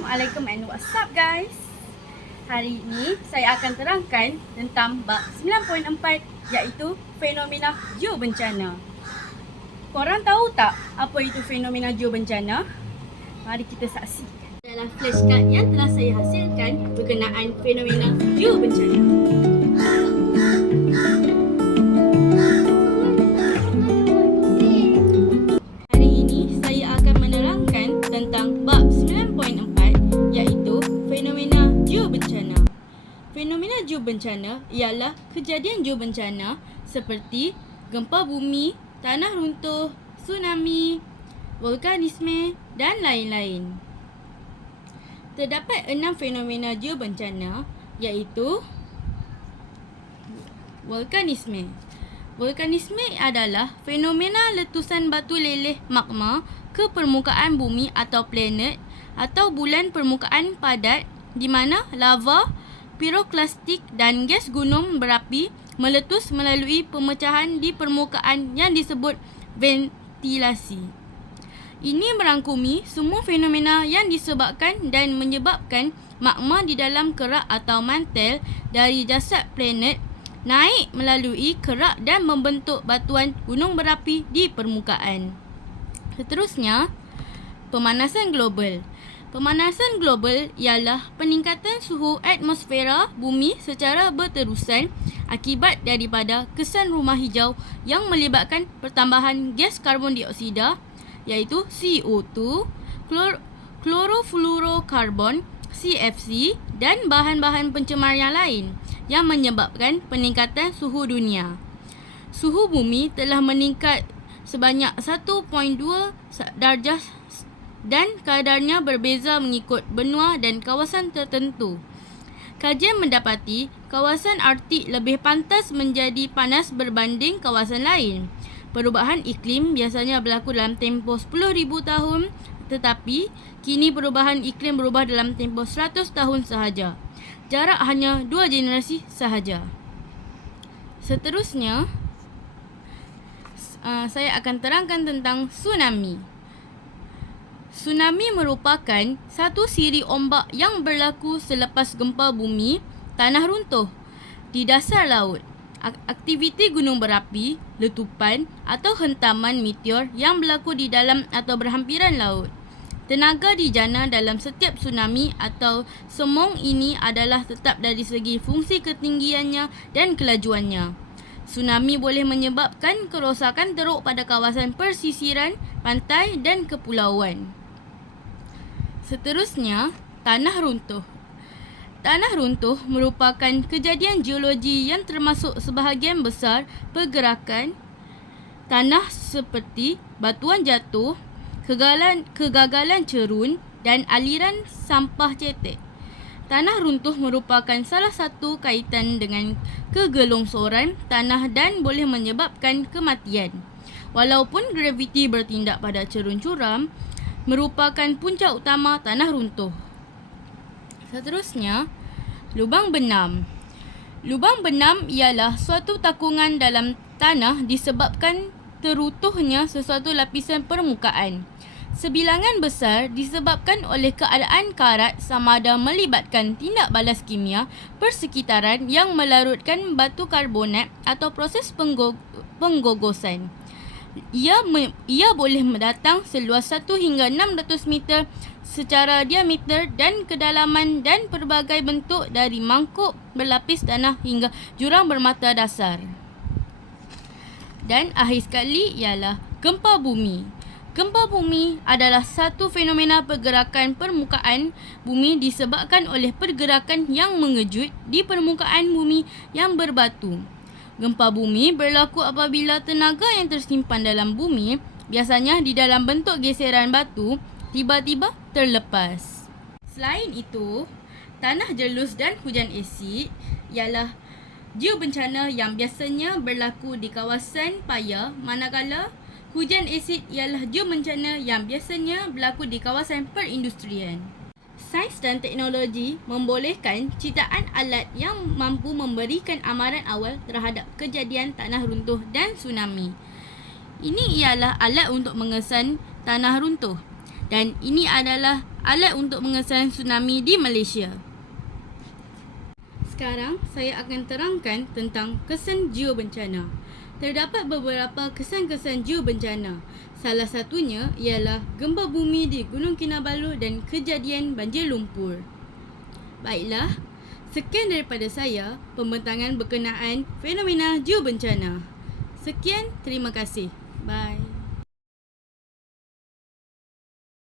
Assalamualaikum and what's up guys. Hari ini saya akan terangkan tentang bab 9.4 iaitu fenomena geobencana. Korang tahu tak apa itu fenomena geobencana? Mari kita saksikan. Dalam flashcard yang telah saya hasilkan berkenaan fenomena geobencana. Fenomena geobencana ialah kejadian geobencana seperti gempa bumi, tanah runtuh, tsunami, vulkanisme dan lain-lain. Terdapat 6 fenomena geobencana iaitu vulkanisme. Vulkanisme adalah fenomena letusan batu leleh magma ke permukaan bumi atau planet atau bulan permukaan padat di mana lava, piroklastik dan gas gunung berapi meletus melalui pemecahan di permukaan yang disebut ventilasi. Ini merangkumi semua fenomena yang disebabkan dan menyebabkan magma di dalam kerak atau mantel dari jasad planet naik melalui kerak dan membentuk batuan gunung berapi di permukaan. Seterusnya, pemanasan global. Pemanasan global ialah peningkatan suhu atmosfera bumi secara berterusan akibat daripada kesan rumah hijau yang melibatkan pertambahan gas karbon dioksida iaitu CO2, klorofluorokarbon, CFC dan bahan-bahan pencemar yang lain yang menyebabkan peningkatan suhu dunia. Suhu bumi telah meningkat sebanyak 1.2 darjah dan kadarnya berbeza mengikut benua dan kawasan tertentu. Kajian mendapati kawasan Arktik lebih pantas menjadi panas berbanding kawasan lain. Perubahan iklim biasanya berlaku dalam tempoh 10,000 tahun, tetapi kini perubahan iklim berubah dalam tempoh 100 tahun sahaja. Jarak hanya 2 generasi sahaja. Seterusnya, saya akan terangkan tentang tsunami. Tsunami merupakan satu siri ombak yang berlaku selepas gempa bumi, tanah runtuh di dasar laut, aktiviti gunung berapi, letupan atau hentaman meteor yang berlaku di dalam atau berhampiran laut. Tenaga dijana dalam setiap tsunami atau semong ini adalah tetap dari segi fungsi ketinggiannya dan kelajuannya. Tsunami boleh menyebabkan kerosakan teruk pada kawasan persisiran, pantai dan kepulauan. Seterusnya, tanah runtuh. Tanah runtuh merupakan kejadian geologi yang termasuk sebahagian besar pergerakan tanah seperti batuan jatuh, kegagalan cerun dan aliran sampah cetek. Tanah runtuh merupakan salah satu kaitan dengan kegelongsoran tanah dan boleh menyebabkan kematian. Walaupun graviti bertindak pada cerun curam, merupakan punca utama tanah runtuh. Seterusnya, lubang benam. Lubang benam ialah suatu takungan dalam tanah disebabkan terutuhnya sesuatu lapisan permukaan. Sebilangan besar disebabkan oleh keadaan karat sama ada melibatkan tindak balas kimia persekitaran yang melarutkan batu karbonat atau proses penggogosan. Ia boleh mendatang seluas 1 hingga 600 meter secara diameter dan kedalaman dan pelbagai bentuk dari mangkuk berlapis tanah hingga jurang bermata dasar. Dan akhir sekali ialah gempa bumi. Gempa bumi adalah satu fenomena pergerakan permukaan bumi disebabkan oleh pergerakan yang mengejut di permukaan bumi yang berbatu. Gempa bumi berlaku apabila tenaga yang tersimpan dalam bumi, biasanya di dalam bentuk geseran batu, tiba-tiba terlepas. Selain itu, tanah jelus dan hujan asid ialah geobencana yang biasanya berlaku di kawasan paya, manakala hujan asid ialah geobencana yang biasanya berlaku di kawasan perindustrian. Sains dan teknologi membolehkan ciptaan alat yang mampu memberikan amaran awal terhadap kejadian tanah runtuh dan tsunami. Ini ialah alat untuk mengesan tanah runtuh. dan ini adalah alat untuk mengesan tsunami di Malaysia. Sekarang saya akan terangkan tentang kesan geobencana. Terdapat beberapa kesan-kesan geobencana. Salah satunya ialah gempa bumi di Gunung Kinabalu dan kejadian banjir lumpur. Baiklah, sekian daripada saya pembentangan berkenaan fenomena geobencana. Sekian, terima kasih. Bye.